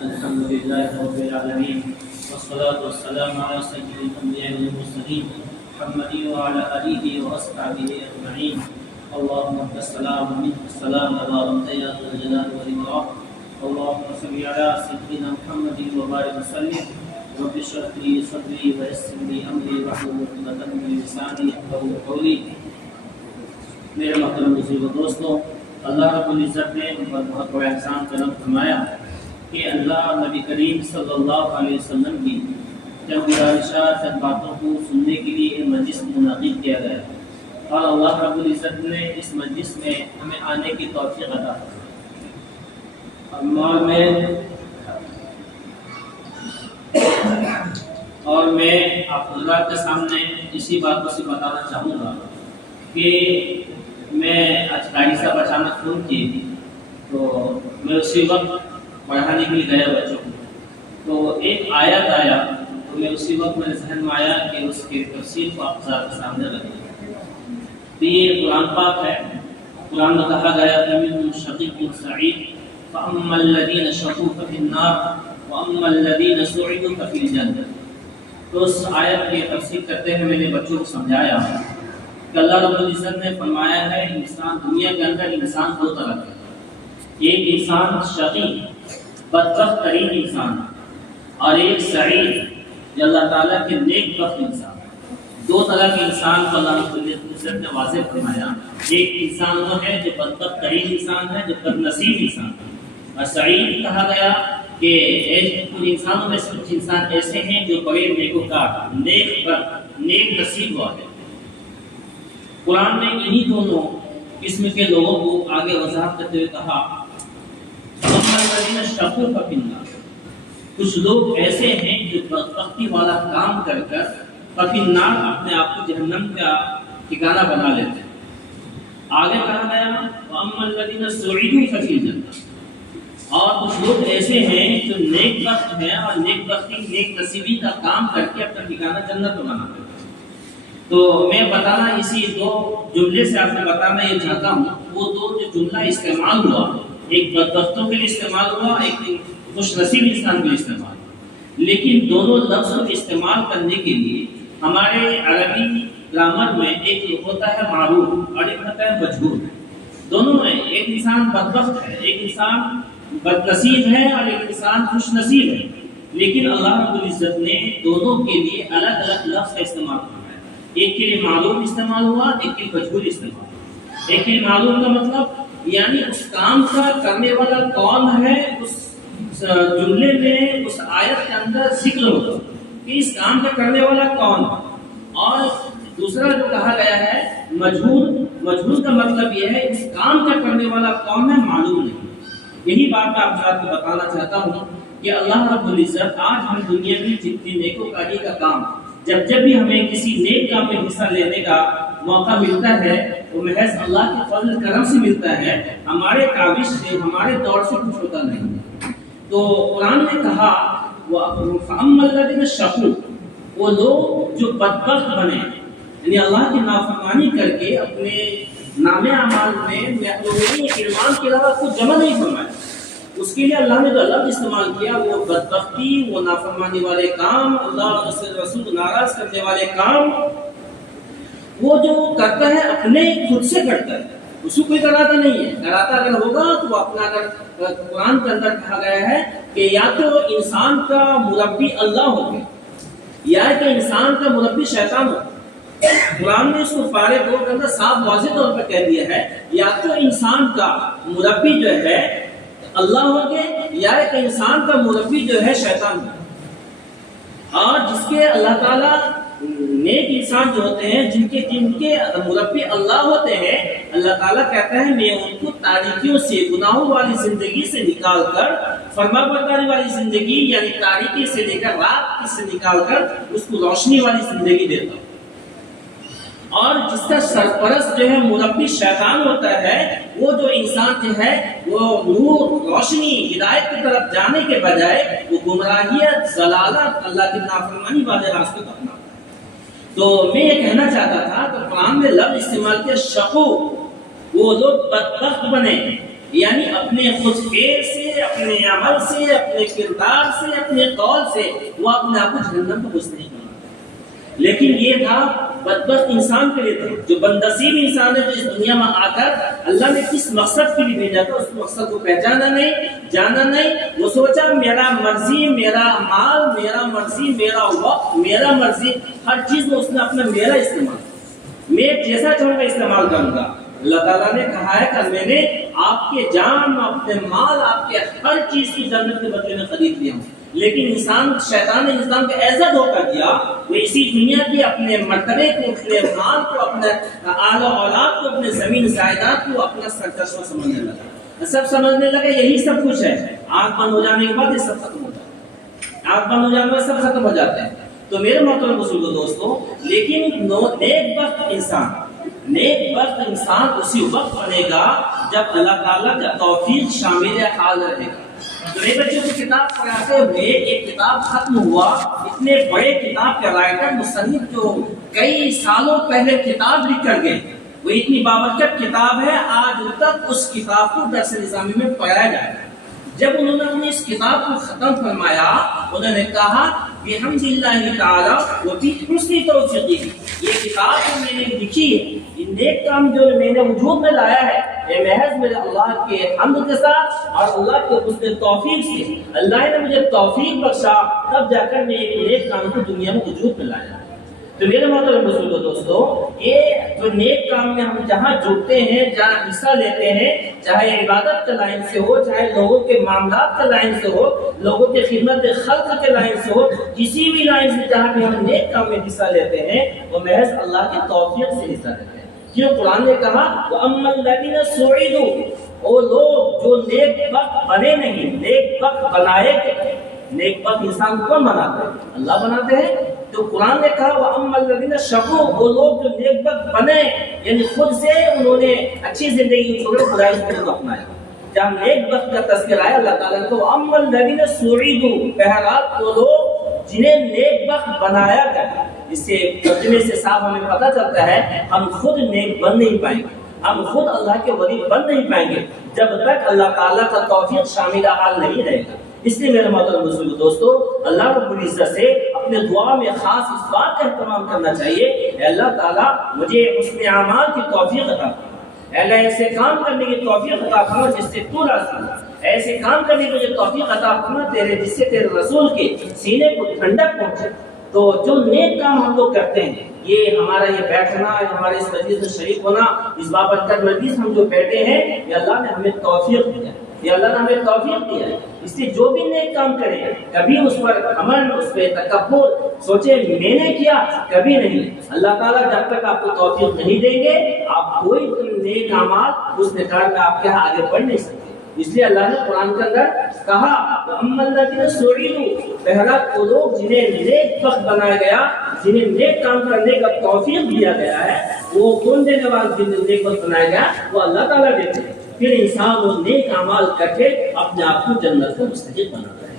الحمد لله رب العالمين والصلاة والسلام على سيد الأنبياء والمرسلين محمد وعلى آله وأصحابه أجمعين. اللهم أنت السلام ومنك السلام تبارك يا ذا الجلال والإكرام. اللهم صل على سيدنا محمد وبارك وسلم. رب اشرح لي صدري ويسر لي أمري واحلل عقدة من لساني يفقهوا قولي. میرے محترم بزرگ دوستوں، اللہ رب العزت نے ہم پر بہت بڑا احسان کرم فرمایا کہ اللہ نبی کریم صلی اللہ علیہ وسلم کی چند گزارشات چند باتوں کو سننے کے لیے یہ مجلس منعقد کیا گیا، اور اللہ رب العزت نے اس مجلس میں ہمیں آنے کی توفیق عطا کی. اور میں آپ حضرات کے سامنے اسی بات کو سے بتانا چاہوں گا کہ میں آج قاری صاحب اچانک فون کیے تو میں اسی وقت پڑھانے کے لیے گیا بچوں کو، تو ایک آیت آیا تو میں اسی وقت میرے ذہن میں آیا کہ اس کی تفسیر کو آپ کے سامنے رکھیں. تو یہ قرآن پاک ہے. قرآن میں کہا گیا فَمِنْهُمْ شَقِيٌّ وَسَعِيدٌ فَأَمَّا الَّذِينَ شَقُوا فَفِي النَّارِ وَأَمَّا الَّذِينَ سُعِدُوا فَفِي الْجَنَّةِ. تو اس آیت کی تفسیر کرتے ہوئے میں نے بچوں کو سمجھایا کہ اللہ رب العزت نے فرمایا ہے انسان دنیا کے اندر انسان دو طرح کے، ایک انسان شقی بدبخت ترین انسان اور ایک سعید جو اللہ تعالیٰ کے نیک بخت انسان. دو طرح کے انسان کو اللہ رب العزت نے واضح فرمایا. ایک انسان وہ ہے جو بدبخت ترین انسان ہے، جو بد نصیب انسان ہے، اور سعید کہا گیا کہ ان انسانوں میں سے کچھ انسان ایسے ہیں جو بڑے نیکوکار نیک نصیب والے. قرآن نے انہی دونوں قسم کے لوگوں کو آگے وضاحت کرتے ہوئے کہا کچھ لوگ ایسے ہیں جو بدبختی والا کام کر کر فی النار اپنے آپ کو جہنم کا ٹھکانہ بنا لیتے ہیں. آگے کہا گیا وَأَمَّا الَّذِينَ سُعِدُوا فَفِي الْجَنَّةِ. اور کچھ لوگ ایسے ہیں جو نیک بخت ہیں اور نیک بختی نیک نصیبی کا کام کر کے اپنا ٹھکانہ جنت میں بنا لیتے ہیں. تو میں بتانا اسی دو جملے سے آپ کو بتانا یہ چاہتا ہوں، وہ دو جو جملہ استعمال ہوا، ایک بدبختوں کے لیے استعمال ہوا، ایک خوش نصیب انسان کے لیے استعمال ہوا. لیکن دونوں لفظ کو استعمال کرنے کے لیے ہمارے عربی گرامر میں ایک ہوتا ہے معروف اور ایک ہوتا ہے مجہول. دونوں میں ایک انسان بدبخت ہے، ایک انسان بد نصیب ہے اور ایک انسان خوش نصیب ہے، لیکن اللہ رب العزت نے دونوں کے لیے الگ الگ لفظ کا استعمال کیا. ایک کے لیے معلوم استعمال ہوا، ایک کے لیے مجہول استعمال. ایک کے لیے معلوم کا مطلب یعنی اس کام کا کرنے والا کون ہے، اس جملے میں اس آیت کے اندر ذکر ہوتا کہ اس کام کا کرنے والا کون ہے. اور دوسرا جو کہا گیا ہے مجہول کا مطلب یہ ہے اس کام کا کرنے والا کون ہے معلوم نہیں. یہی بات میں آپ کو بتانا چاہتا ہوں کہ اللہ رب العزت آج ہم دنیا میں جتنی نیکوکاری کا کام جب بھی ہمیں کسی نیک کام میں حصہ لینے کا موقع ملتا ہے وہ محض اللہ کے فضل کرم سے ملتا ہے، ہمارے کاوش سے ہمارے دور سے کچھ ہوتا نہیں. تو قرآن نے کہا فَأَمَّا الَّذِينَ شَقُوا، وہ لوگ جو بدبخت بنے یعنی اللہ کی نافرمانی کر کے اپنے نام اعمال میں ایمان کے علاوہ کچھ جمع نہیں فرمایا، اس کے لیے اللہ نے جو لفظ استعمال کیا وہ بدبختی، وہ نافرمانی والے کام، اللہ اور رسول ناراض کرنے والے کام، وہ جو کرتا ہے اپنے خود سے کرتا ہے، اس کو کوئی کراتا نہیں ہے. کراتا اگر ہوگا تو وہ اپنا اگر قرآن کے اندر کہا گیا ہے کہ یا تو انسان کا مربی اللہ ہوگا یا کہ انسان کا مربی شیطان ہوگا. قرآن نے اس کو پارے 2 کے اندر صاف واضح طور پر کہہ دیا ہے یا تو انسان کا مربی جو ہے اللہ ہوگے یا ایک انسان کا مربی جو ہے شیطان ہوگا. اور جس کے اللہ تعالیٰ نیک انسان جو ہوتے ہیں جن کے مربی اللہ ہوتے ہیں، اللہ تعالیٰ کہتا ہے میں ان کو تاریکیوں سے گناہوں والی زندگی سے نکال کر فرما برداری والی زندگی یعنی تاریکی سے لے کر رات سے نکال کر اس کو روشنی والی زندگی دیتا ہوں. اور جس کا سرپرست جو ہے مربی شیطان ہوتا ہے، وہ جو انسان جو ہے وہ نور روشنی ہدایت کی طرف جانے کے بجائے وہ گمراہیت ضلالت اللہ کی نافرمانی والے راستے پر اپناتا ہے. تو میں یہ کہنا چاہتا تھا کہ قرآن نے لفظ استعمال کیا شقو، وہ لوگ بدبخت بنے یعنی اپنے خود فعل سے، اپنے عمل سے، اپنے کردار سے، اپنے قول سے وہ اپنے آپ کو جہنم کو گھسنے کا، لیکن یہ تھا بدبخت انسان کے لیے تھا، جو بندنصیب انسان ہے، جو اس دنیا میں آ کر اللہ نے کس مقصد کے لیے بھیجا تھا اس مقصد کو پہچانا نہیں، جانا نہیں۔ وہ سوچا میرا مرضی، میرا مال، میرا مرضی، میرا وقت، میرا مرضی، ہر چیز میں اس نے اپنا میرا استعمال، میں جیسا چاہوں گا استعمال کروں گا۔ اللہ تعالیٰ نے کہا ہے کہ میں نے آپ کے جان، اپنے مال، آپ کے ہر چیز کی جنت کے بدلے میں خرید لیا ہوں، لیکن انسان، شیطان نے انسان کو ایسا دھوکہ دیا، وہ اسی دنیا کے اپنے مرتبے کو، اپنے مال کو، اپنے اعلی اولاد کو، اپنے زمین جائیداد کو اپنا سرچشمہ سمجھنے لگا، سب سمجھنے لگا یہی سب کچھ ہے۔ آنکھ بند ہو جانے کے بعد یہ سب ختم ہو جاتا ہے، آنکھ بند ہو جانے کے بعد سب ختم ہو جاتے ہیں۔ تو میرے محترم بزرگوں دوستوں، لیکن نیک بخت انسان اسی وقت بنے گا جب اللہ تعالیٰ کا توفیق شامل حال رہے گا۔ تو میرے بچوں کو کتاب پڑھاتے ہوئے ایک کتاب ختم ہوا، اتنے بڑے کتاب کے رائٹر مصنف جو کئی سالوں پہلے کتاب لکھ کر گئے، وہ اتنی بابرکت کتاب ہے، آج تک اس کتاب کو درس نظامی میں پڑھایا جائے گا۔ جب انہوں نے اپنی اس کتاب کو ختم فرمایا، انہوں نے کہا بحمد اللہ تعالی و بحسن توفیقہ، یہ کتاب جو میں نے لکھی ہے، یہ نیک کام جو میں نے وجود میں لایا ہے، یہ محض میرے اللہ کے حمد کے ساتھ اور اللہ کے حسن توفیق سے، اللہ نے مجھے توفیق بخشا، تب جا کر میں ایک نیک کام کو دنیا میں وجود میں لایا۔ تو میرے محترم بزرگوں دوستو، یہ جو نیک کام میں ہم جہاں جڑتے ہیں، جہاں حصہ لیتے ہیں، چاہے عبادت کے لائن سے ہو، چاہے لوگوں کے معاملات کے لائن سے ہو، لوگوں کے خدمت خلق کے لائن سے ہو، کسی بھی لائن سے جہاں بھی ہم نیک کام میں حصہ لیتے ہیں، وہ محض اللہ کی توفیق سے حصہ لیتے ہیں۔ کیوں قرآن نے کہا وَأَمَّا الَّذِينَ سُعِدُوا، وہ لوگ جو نیک بخت بنے نہیں، نیک بخت بنائے گئے۔ نیک بخت انسان کو کون بناتے ہیں؟ اللہ بناتے ہیں۔ تو قرآن نے کہا وَأَمَّا الَّذِينَ شَقُوا، وہ لوگ جو نیک بخت بنے، یعنی خود سے انہوں نے اچھی زندگی چھوڑ کر خدائی زندگی کو اپنایا۔ جب نیک بخت کا تذکرہ آیا اللہ تعالیٰ نے تو وَأَمَّا الَّذِينَ سُعِدُوا، بہرحال وہ لوگ جنہیں نیک بخت بنایا گیا۔ اس سے ترجمے سے صاف ہمیں پتہ چلتا ہے ہم خود نیک بن نہیں پائیں گے، ہم خود اللہ کے ولی بن نہیں پائیں گے جب تک اللہ تعالیٰ کا توفیق شامل حال نہیں رہے گا۔ اس لیے میرے محترم بزرگوں دوستو، اللہ رب العزت سے اپنے دعا میں خاص اس بات کا اہتمام کرنا چاہیے، اے اللہ تعالیٰ مجھے حسن اعمال کی توفیق عطا فرما، اے اللہ ایسے کام کرنے کی توفیق عطا فرما جس سے تو راضی ہو، ایسے کام کرنے کی مجھے توفیق عطا فرما تیرے جس سے تیرے رسول کے سینے کو ٹھنڈک پہنچے۔ تو جو نیک کام ہم لوگ کرتے ہیں، یہ ہمارا یہ بیٹھنا، ہمارے اس مجلس میں شریک ہونا، اس بابرکت مجلس ہم جو بیٹھے ہیں، یہ اللہ نے ہمیں توفیق دیا ہے، یہ اللہ نے ہمیں توفیق دیا ہے۔ اس لیے جو بھی نیک کام کرے کبھی اس پر عمل، اس پہ تکبر، سوچے میں نے کیا، کبھی نہیں۔ اللہ تعالیٰ جب تک آپ کو توفیق نہیں دیں گے، آپ کوئی نیک اعمال اس نکال میں آپ کے آگے بڑھ نہیں سکتے۔ اس لیے اللہ نے قرآن کے اندر کہا وَأَمَّا الَّذِينَ سُعِدُوا، بہرحال وہ لوگ جنہیں نیک بخت بنایا گیا، جنہیں نیک کام کرنے کا توفیق دیا گیا ہے، وہ کون دینے والا جنہیں نیک بخت بنایا گیا؟ وہ اللہ تعالیٰ دیتے ہیں۔ پھر انسان وہ نیک اعمال کر کے اپنے آپ کو جنت کا مستحق بناتا ہے۔